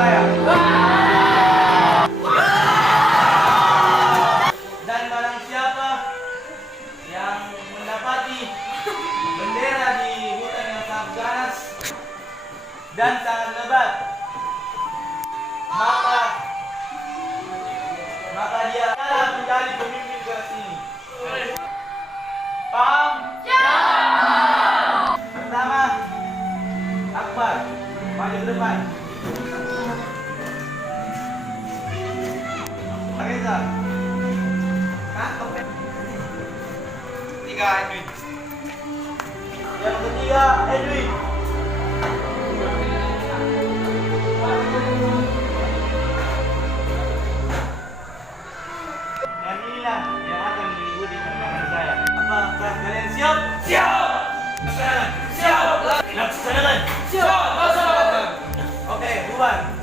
saya. Dan barang siapa yang mendapati bendera di hutan yang sangat ganas dan sangat lebat, maka dia akan menjadi pemimpin ke sini. Paham? Pertama, Akbar, maju ke depan. Reza, tiga, Edwin. Yang ketiga, Edwin. Dan inilah yang akan mengikuti permainan saya. Apakah kalian siap? Siap! Siap! Laksanakan! Siap! Oke, bubar.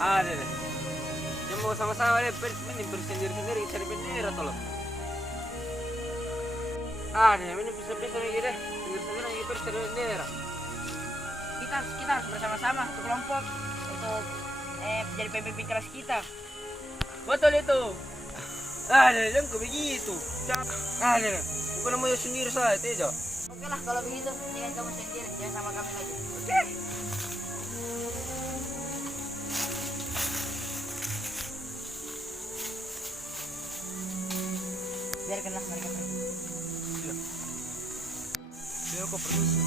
Ada deh. Yang mau sama-sama deh, ini bersendiri-sendiri cari bendera tolong. Ada, ini bisa-bisa lagi deh, sendiri-sendiri lagi cari bendera. Kita harus bersama-sama satu kelompok untuk jadi pemimpin kelas kita. Betul itu. Ada, jangan kau begitu. Ada, bukan mau sendiri saja, Tejo. Oke lah kalau begitu, jangan kamu sendiri, jangan sama kami lagi. Oke. Biarkanlah mereka pergi. Biar kau permisi.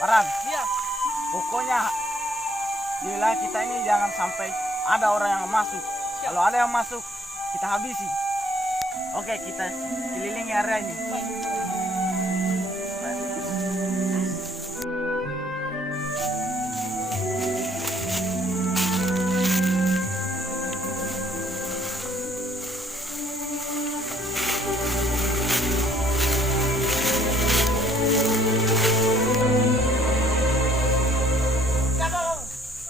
Paran, Iya. pokoknya di wilayah kita ini jangan sampai ada orang yang masuk. Kalau ada yang masuk, kita habisi. Oke, kita kelilingi area ini.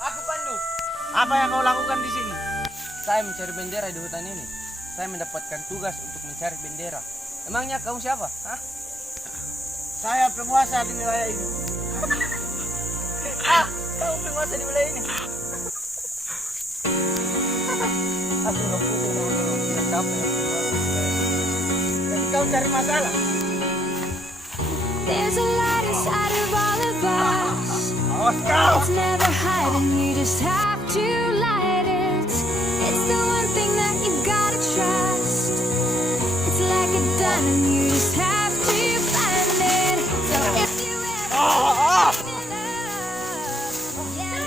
Aku Pandu. Apa yang kau lakukan di sini? Saya mencari bendera di hutan ini. Saya mendapatkan tugas untuk mencari bendera. Emangnya kamu siapa? Hah? Saya penguasa di wilayah ini. Kamu penguasa di wilayah ini. Aku nggak butuh nama-nama. Siapa yang penguasa? Jadi kau cari masalah. There's a light inside of all of us. Awas kau. It's never hiding, you just have to light it. It's the one thing that you gotta trust. It's like a diamond, you just have to find it. So if you ever love, yeah,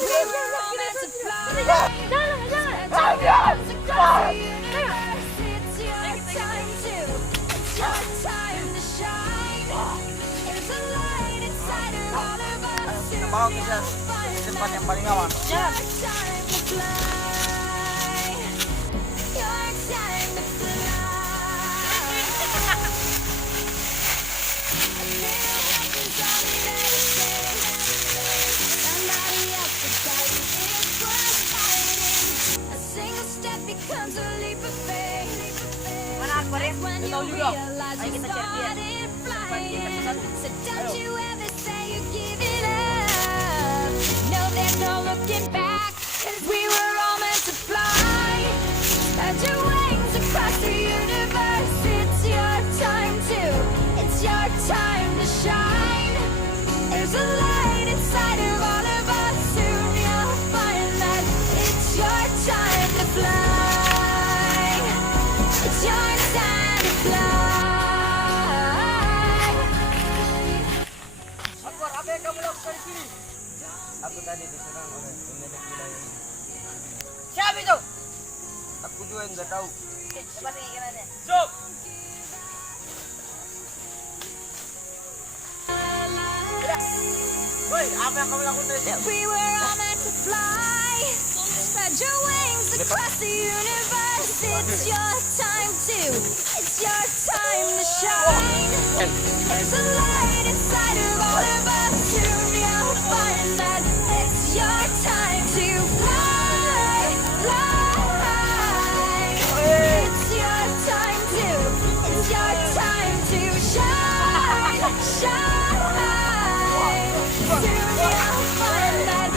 we were all meant to fly. Spread your wings across the universe. It's your time to, it's your time to shine. There's a light inside of all of us. Kita bawa ke tempat yang paling aman. Your time to fly. Your time to fly. A little help is all it ever takes. Somebody else to tell you it's worth fighting. A single step becomes a leap of faith. Mana Akbar ya? When Udah you tahu juga. realize Ayo you kita cari dia. started Tempat dia flying. satu. So don't you ever say you give it up. No, there's no looking back. 'Cause we were all meant to fly. Spread your wings across tadi diserang oleh pemilik wilayah ini. Siapa itu? Aku juga nggak tahu. Lepas ikanannya. Stop! Woi, apa yang kamu lakukan tadi? That we were all meant to fly. Spread your wings across the universe. It's your time it's your time to shine. There's a light inside of all of us. Soon you'll find that it's your time to fly, fly. It's your time it's your time to shine, shine. Soon you'll find that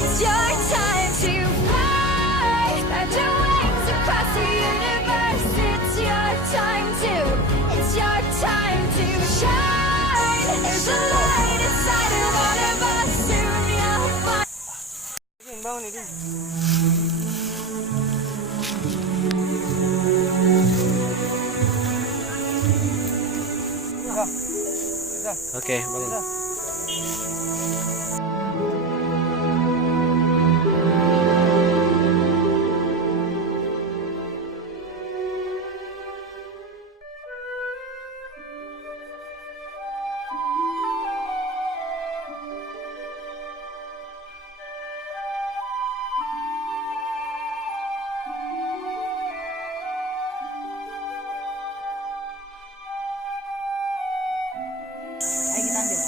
it's your time to fly. Spread your wings across the universe. It's your time it's your time to shine. There's a light inside of all of us. Soon you'll find. Bangun ini. Oke, bangun. Ayo kita ambil.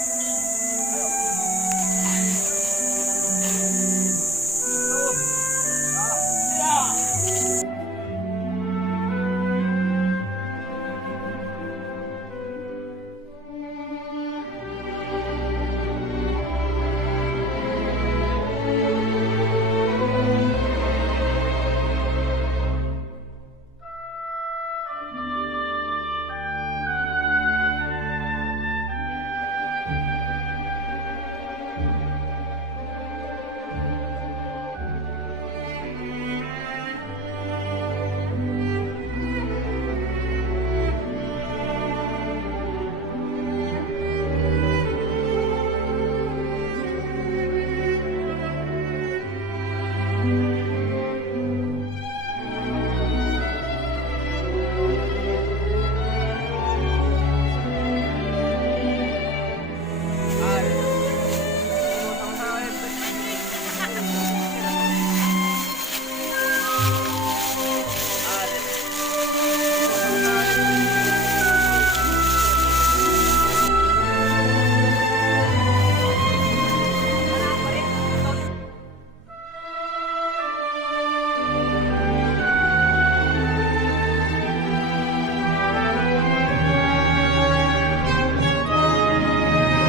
Thank you.